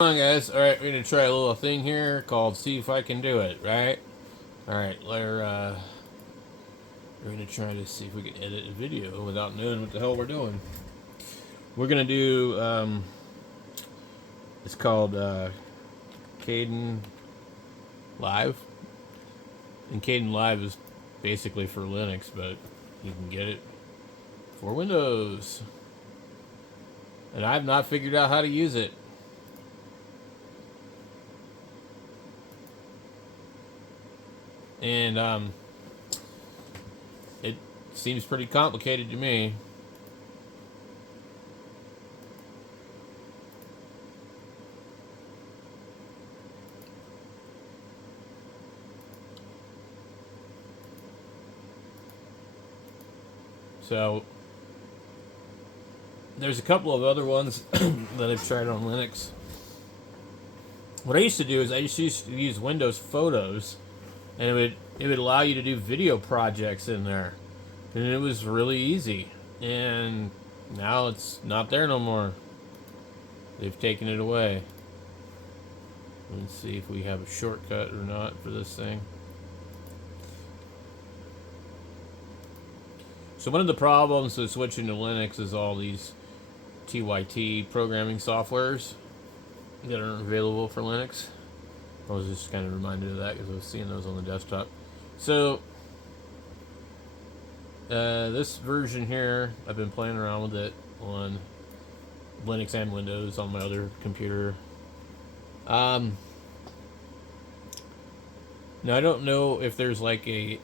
Come on, guys. All right, we're gonna try a little thing here called "See if I can do it." Right? All right, we're gonna try to see if we can edit a video without knowing what the hell we're doing. We're gonna do it's called Kden Live, and Kden Live is basically for Linux, but you can get it for Windows. And I've not figured out how to use it. And it seems pretty complicated to me. So there's a couple of other ones that I've tried on Linux. What I used to do is I used to use Windows Photos, and it would allow you to do video projects in there, and it was really easy. And now it's not there no more. They've taken it away. Let's see if we have a shortcut or not for this thing. So one of the problems with switching to Linux is all these TYT programming softwares that aren't available for Linux. I was just kind of reminded of that because I was seeing those on the desktop. So this version here, I've been playing around with it on Linux and Windows on my other computer. Now I don't know if there's like a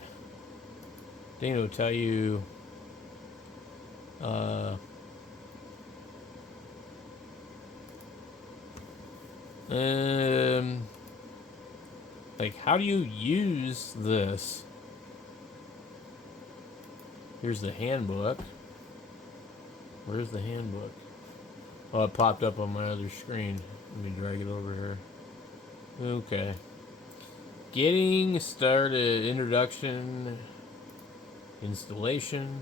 thing that will tell you like how do you use this? Here's the handbook. Where's the handbook? Oh, it popped up on my other screen. Let me drag it over here. Okay. Getting started. Introduction. Installation.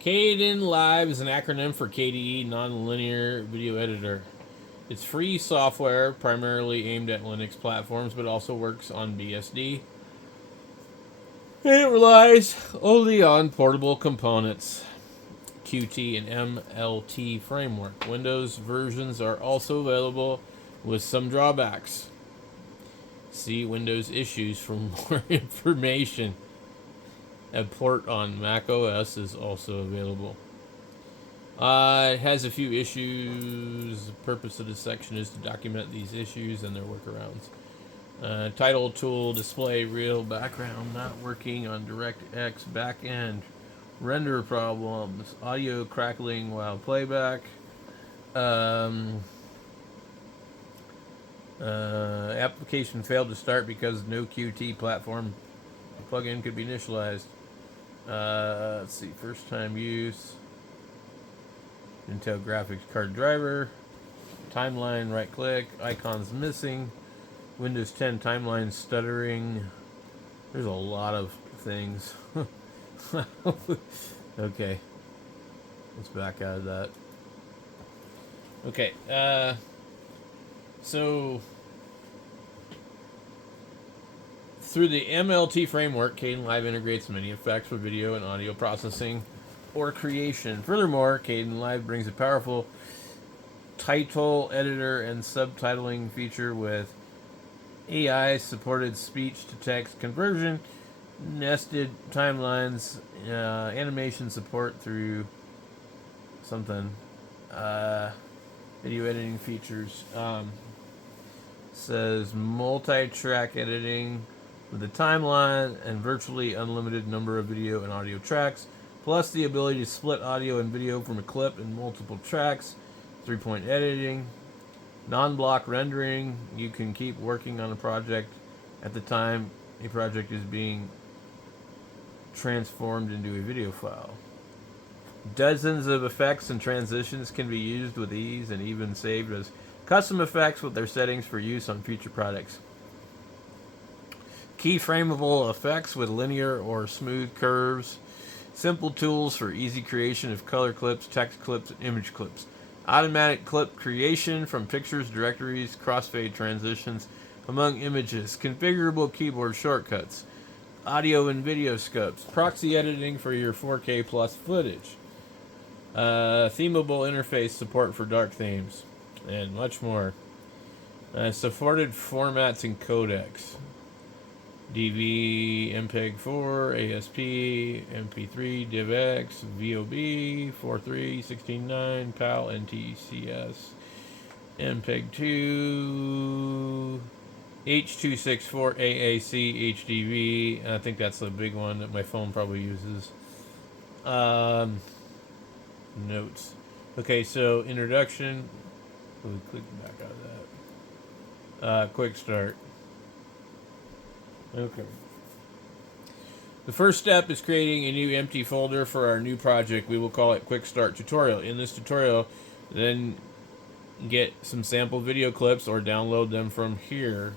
kdenlive is an acronym for KDE, Nonlinear Video Editor. It's free software primarily aimed at Linux platforms, but also works on BSD. And it relies only on portable components, Qt and MLT framework. Windows versions are also available with some drawbacks. See Windows issues for more information. A port on Mac OS is also available. It has a few issues. The purpose of this section is to document these issues and their workarounds. Title tool, display real background not working on DirectX backend. Render problems, audio crackling while playback. Application failed to start because no Qt platform plugin could be initialized. Let's see, first time use. Intel graphics card driver. Timeline, right click. Icons missing. Windows 10 timeline stuttering. There's a lot of things. Okay. Let's back out of that. Okay. So through the MLT framework, kdenlive integrates many effects for video and audio processing or creation. Furthermore, kdenlive brings a powerful title editor and subtitling feature with AI-supported speech-to-text conversion, nested timelines, animation support through something, video editing features. Says multi-track editing with a timeline and virtually unlimited number of video and audio tracks, plus the ability to split audio and video from a clip in multiple tracks, 3-point editing, non-block rendering. You can keep working on a project at the time a project is being transformed into a video file. Dozens of effects and transitions can be used with ease and even saved as custom effects with their settings for use on future products. Keyframeable effects with linear or smooth curves. Simple tools for easy creation of color clips, text clips, and image clips. Automatic clip creation from pictures, directories, crossfade transitions among images, configurable keyboard shortcuts, audio and video scopes, proxy editing for your 4K plus footage, themable interface support for dark themes, and much more. Supported formats and codecs. DV, MPEG-4, ASP, MP3, DivX, VOB, 4.3, 16.9, PAL, NTCS, MPEG-2, H.264, AAC, HDV. I think that's the big one that my phone probably uses. Notes. Okay, so introduction. We'll click back out of that. Quick start. Okay. The first step is creating a new empty folder for our new project. We will call it Quick Start Tutorial. In this tutorial, then get some sample video clips or download them from here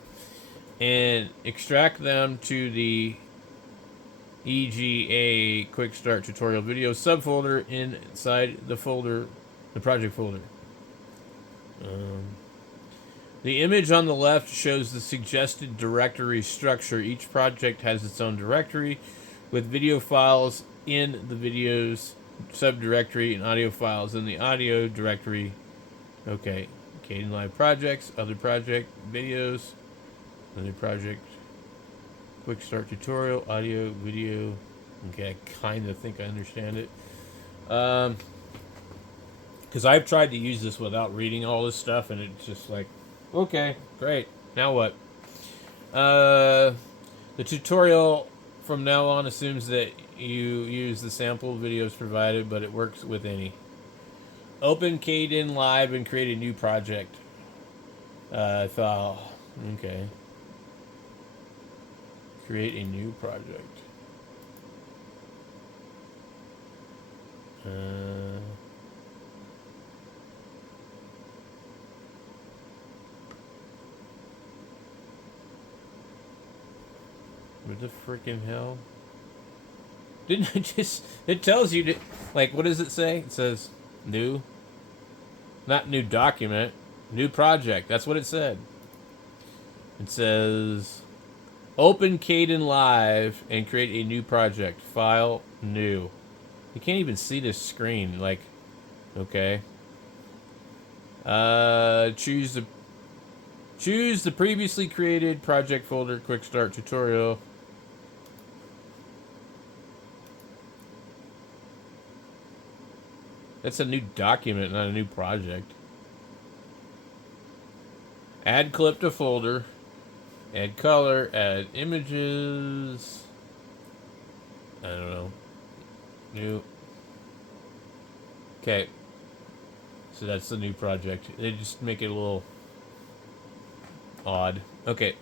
and extract them to the EGA Quick Start Tutorial video subfolder inside the folder, the project folder. The image on the left shows the suggested directory structure. Each project has its own directory with video files in the videos subdirectory and audio files in the audio directory. Okay, kdenlive projects, other project, videos, other project, quick start tutorial, audio, video. Okay, I kind of think I understand it. Because I've tried to use this without reading all this stuff, and it's just like, okay, great. Now what? The tutorial from now on assumes that you use the sample videos provided, but it works with any. Open kdenlive and create a new project. File. Okay. Create a new project. What the freaking hell? Didn't I just... It tells you to... Like, what does it say? It says new. Not new document. New project. That's what it said. It says... Open kdenlive and create a new project. File, new. You can't even see this screen. Like, okay. Choose the previously created project folder, quick start tutorial. That's a new document, not a new project. Add clip to folder. Add color. Add images. I don't know. New. Okay. So that's the new project. They just make it a little odd. Okay.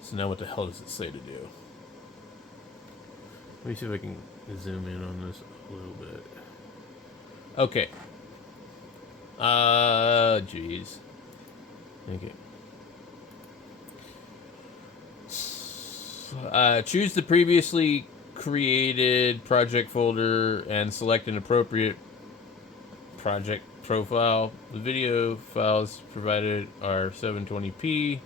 So now what the hell does it say to do? Let me see if I can zoom in on this a little bit. Okay. Jeez. Okay. Choose the previously created project folder and select an appropriate project profile. The video files provided are 720p,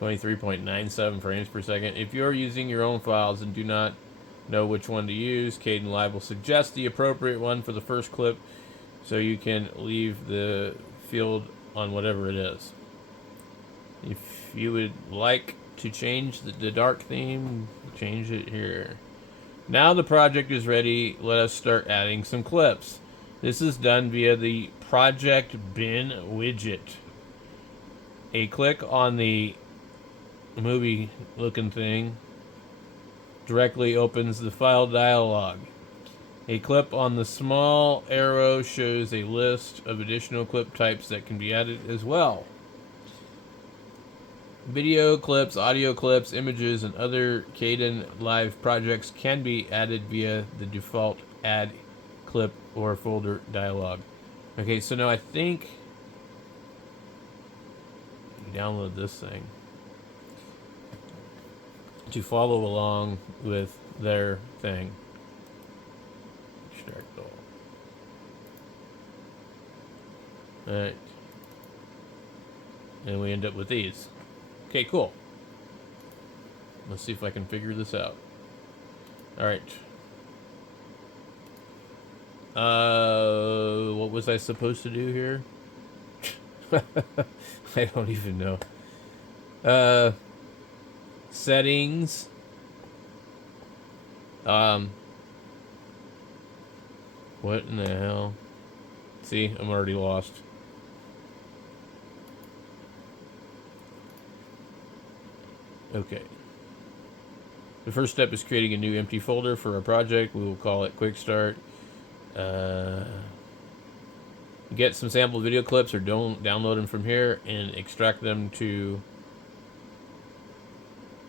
23.97 frames per second. If you're using your own files and do not know which one to use, kdenlive will suggest the appropriate one for the first clip, so you can leave the field on whatever it is. If you would like to change the dark theme, change it here. Now the project is ready. Let us start adding some clips. This is done via the project bin widget. A click on the movie looking thing directly opens the file dialog. A clip on the small arrow shows a list of additional clip types that can be added as well. Video clips, audio clips, images, and other kdenlive projects can be added via the default add clip or folder dialog. Okay, so now I think download this thing to follow along with their thing. Start all. Alright. And we end up with these. Okay, cool. Let's see if I can figure this out. Alright. What was I supposed to do here? I don't even know. Settings. What in the hell? See, I'm already lost. Okay. The first step is creating a new empty folder for a project. We will call it Quick Start. Get some sample video clips or don't download them from here and extract them to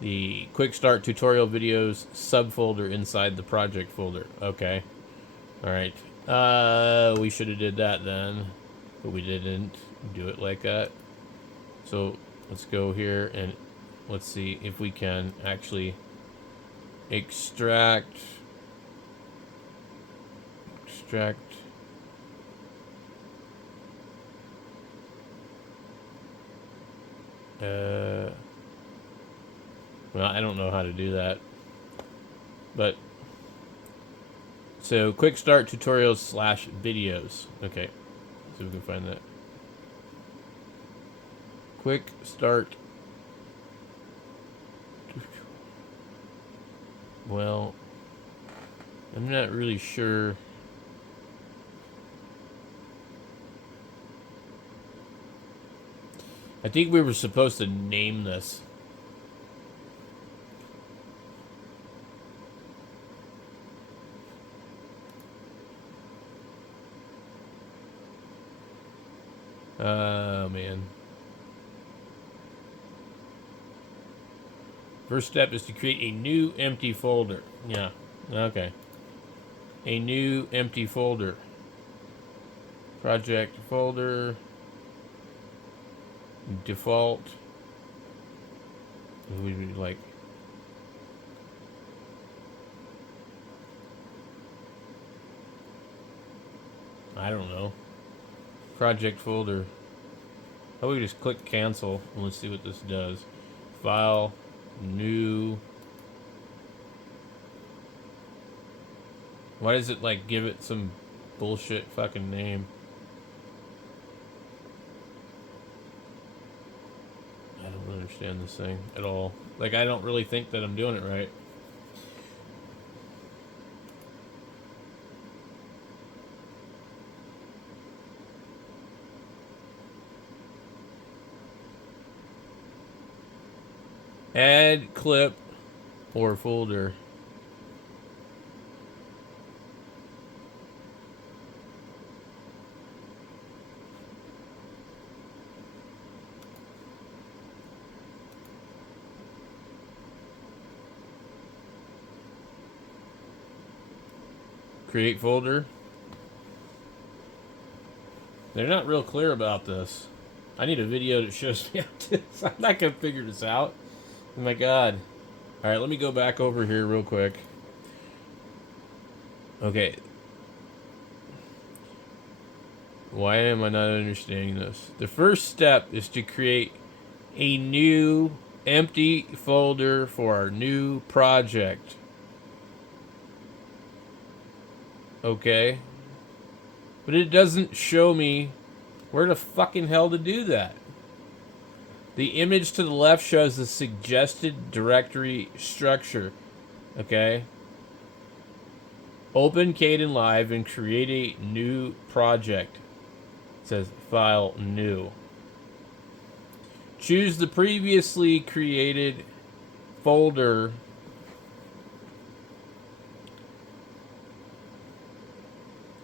the Quick Start tutorial videos subfolder inside the project folder. Okay. Alright. We should have did that then, but we didn't do it like that. So let's go here and let's see if we can actually extract well, I don't know how to do that, but so Quick Start tutorials / videos. Okay, so we can find that. Quick Start. Well, I'm not really sure. I think we were supposed to name this. Oh, man. First step is to create a new empty folder. Yeah, okay. A new empty folder. Project folder. Default. We would like. I don't know. Project folder. How about we just click cancel and let's see what this does. File, new. Why does it like give it some bullshit fucking name? I don't understand this thing at all. Like, I don't really think that I'm doing it right. Add clip or folder. Create folder. They're not real clear about this. I need a video that shows me how to. I'm not gonna figure this out. Oh my god. Alright, let me go back over here real quick. Okay. Why am I not understanding this? The first step is to create a new empty folder for our new project. Okay. But it doesn't show me where the fucking hell to do that. The image to the left shows the suggested directory structure. Okay. Open kdenlive and create a new project. It says file new. Choose the previously created folder.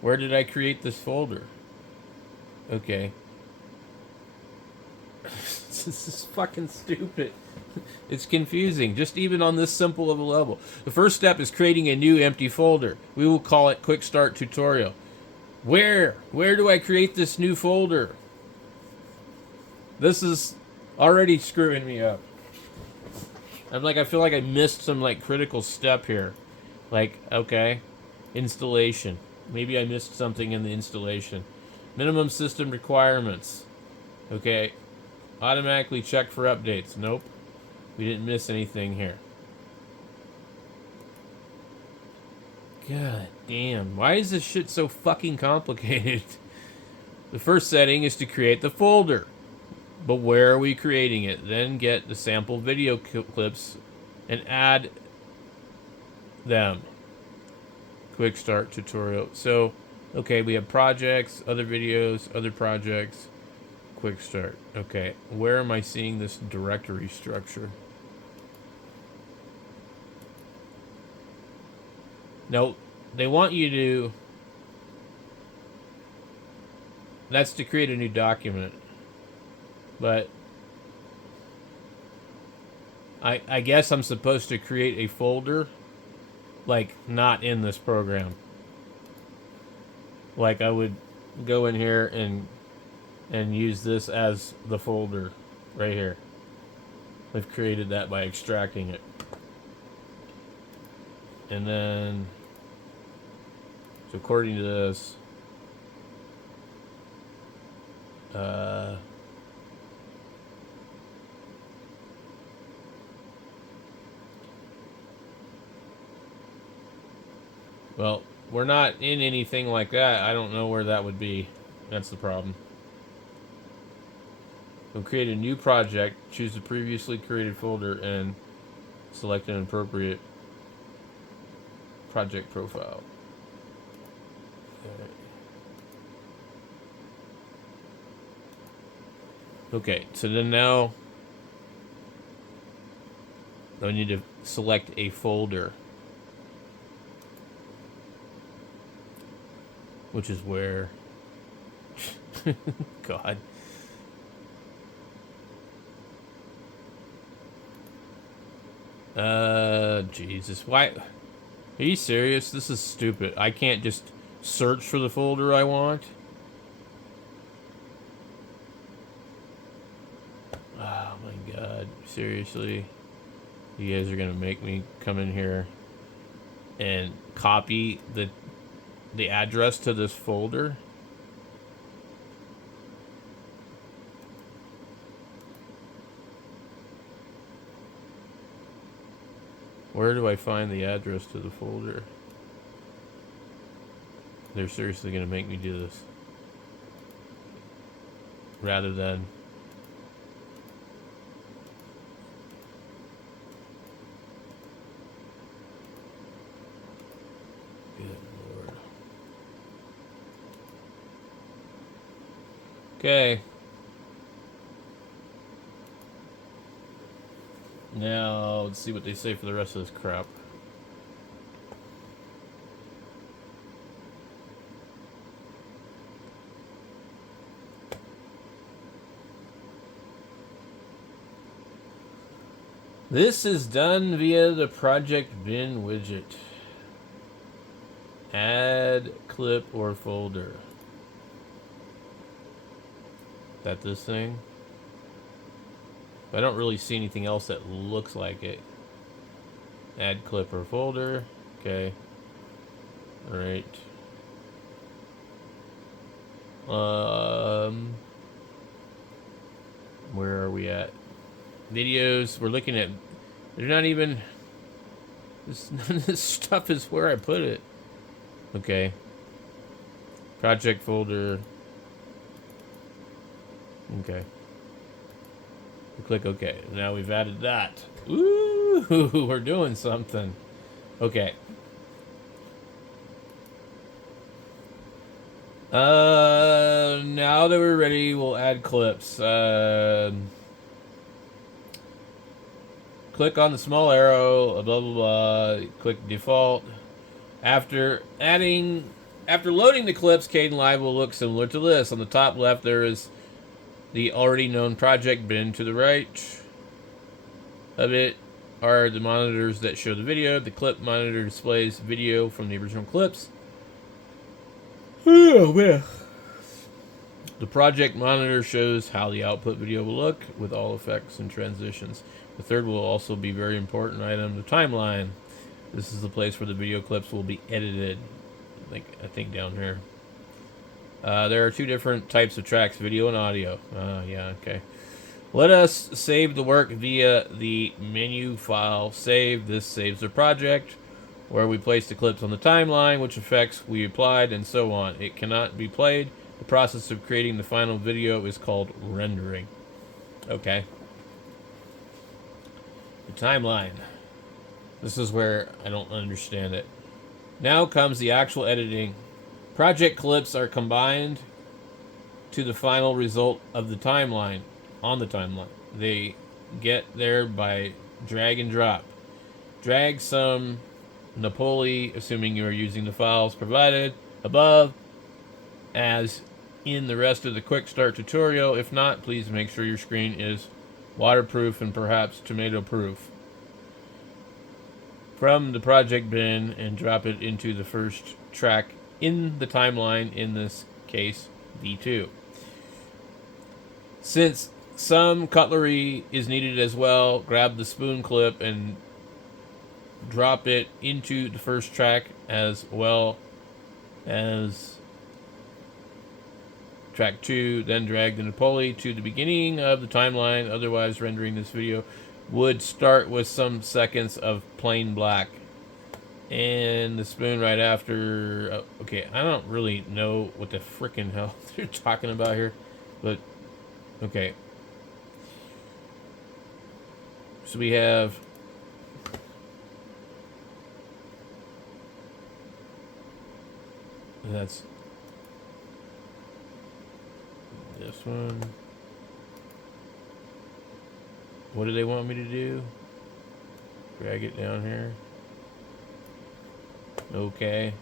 Where did I create this folder? Okay. This is fucking stupid. It's confusing, just even on this simple of a level. The first step is creating a new empty folder. We will call it Quick Start Tutorial. Where do I create this new folder? This is already screwing me up. I feel like I missed some like critical step here. Like, okay, installation. Maybe I missed something in the installation. Minimum system requirements. Okay. Automatically check for updates. Nope. We didn't miss anything here. God damn. Why is this shit so fucking complicated? The first setting is to create the folder. But where are we creating it? Then get the sample video clips and add them. Quick start tutorial. So, okay, we have projects, other videos, other projects, quick start. Okay, where am I seeing this directory structure? No, they want you to... That's to create a new document. But I guess I'm supposed to create a folder, like, not in this program. Like, I would go in here and use this as the folder right here. I've created that by extracting it. And then, so according to this, well, we're not in anything like that. I don't know where that would be. That's the problem. We'll create a new project, choose the previously created folder, and select an appropriate project profile. Okay, so then now I need to select a folder, which is where... God. Jesus. Why? Are you serious? This is stupid. I can't just search for the folder I want? Oh my God. Seriously? You guys are gonna make me come in here and copy the address to this folder? Where do I find the address to the folder? They're seriously gonna make me do this. Rather than... Good Lord. Okay. Now, let's see what they say for the rest of this crap. This is done via the Project Bin widget. Add clip or folder. Is that this thing? I don't really see anything else that looks like it. Add clip or folder. Okay. Alright. Where are we at? Videos. We're looking at... They're not even... None of this stuff is where I put it. Okay. Project folder. Okay. We click OK. Now we've added that. Ooh, we're doing something. Okay. Now that we're ready, we'll add clips. Click on the small arrow, blah, blah, blah. Click default. After loading the clips, kdenlive will look similar to this. On the top left, there is the already known project bin. To the right of it are the monitors that show the video. The clip monitor displays video from the original clips. Oh, man. The project monitor shows how the output video will look with all effects and transitions. The third will also be a very important item, the timeline. This is the place where the video clips will be edited. I think down here. There are two different types of tracks, video and audio. Yeah, okay. Let us save the work via the menu file save. This saves the project where we place the clips on the timeline, which effects we applied, and so on. It cannot be played. The process of creating the final video is called rendering. Okay. The timeline. This is where I don't understand it. Now comes the actual editing. Project clips are combined to the final result of the timeline, on the timeline. They get there by drag and drop. Drag some Napoli, assuming you are using the files provided above, as in the rest of the quick start tutorial. If not, please make sure your screen is waterproof and perhaps tomato proof. From the project bin and drop it into the first track in the timeline, in this case, V2. Since some cutlery is needed as well, grab the spoon clip and drop it into the first track as well as track 2, then drag the Napoli to the beginning of the timeline, otherwise rendering this video would start with some seconds of plain black. And the spoon right after. Okay, I don't really know what the frickin' hell they're talking about here, but okay. So we have that's this one. What do they want me to do? Drag it down here. Okay.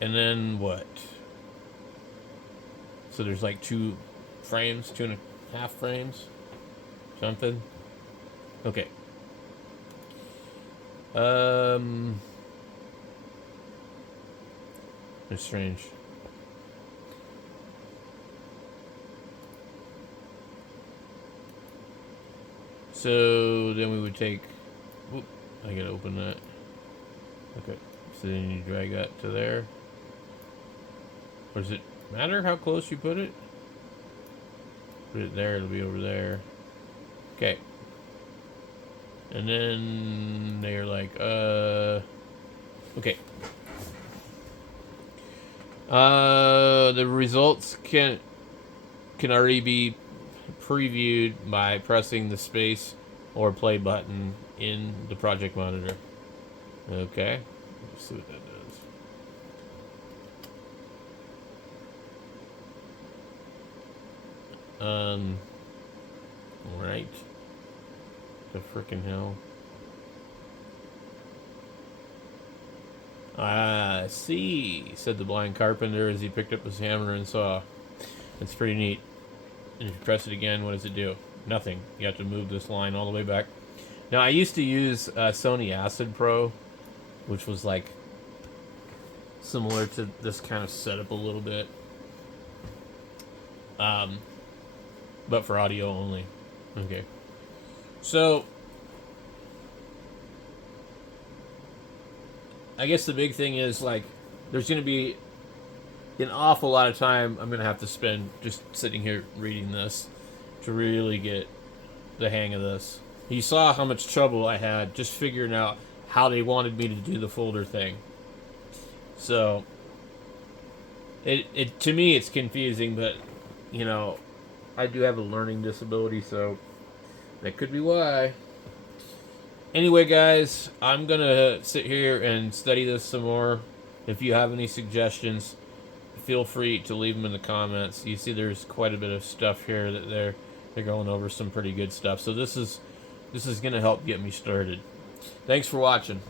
And then what? So there's like 2 frames, 2.5 frames, something. Okay. It's strange. So then we would take. Whoop, I gotta open that. Okay. So then you drag that to there. Or does it matter how close you put it? Put it there, it'll be over there. Okay. And then they're like, okay. The results can already be previewed by pressing the space or play button in the project monitor. Okay. Let's see what that does. Alright. The frickin' hell. I see, said the blind carpenter as he picked up his hammer and saw. It's pretty neat. And if you press it again, what does it do? Nothing. You have to move this line all the way back. Now, I used to use Sony Acid Pro, which was like similar to this kind of setup a little bit. But for audio only. Okay. So, I guess the big thing is, like, there's going to be an awful lot of time I'm going to have to spend just sitting here reading this to really get the hang of this. You saw how much trouble I had just figuring out how they wanted me to do the folder thing. So, it to me, it's confusing, but, you know, I do have a learning disability, so that could be why. Anyway, guys, I'm going to sit here and study this some more. If you have any suggestions, feel free to leave them in the comments. You see there's quite a bit of stuff here that they're going over some pretty good stuff. So this is going to help get me started. Thanks for watching.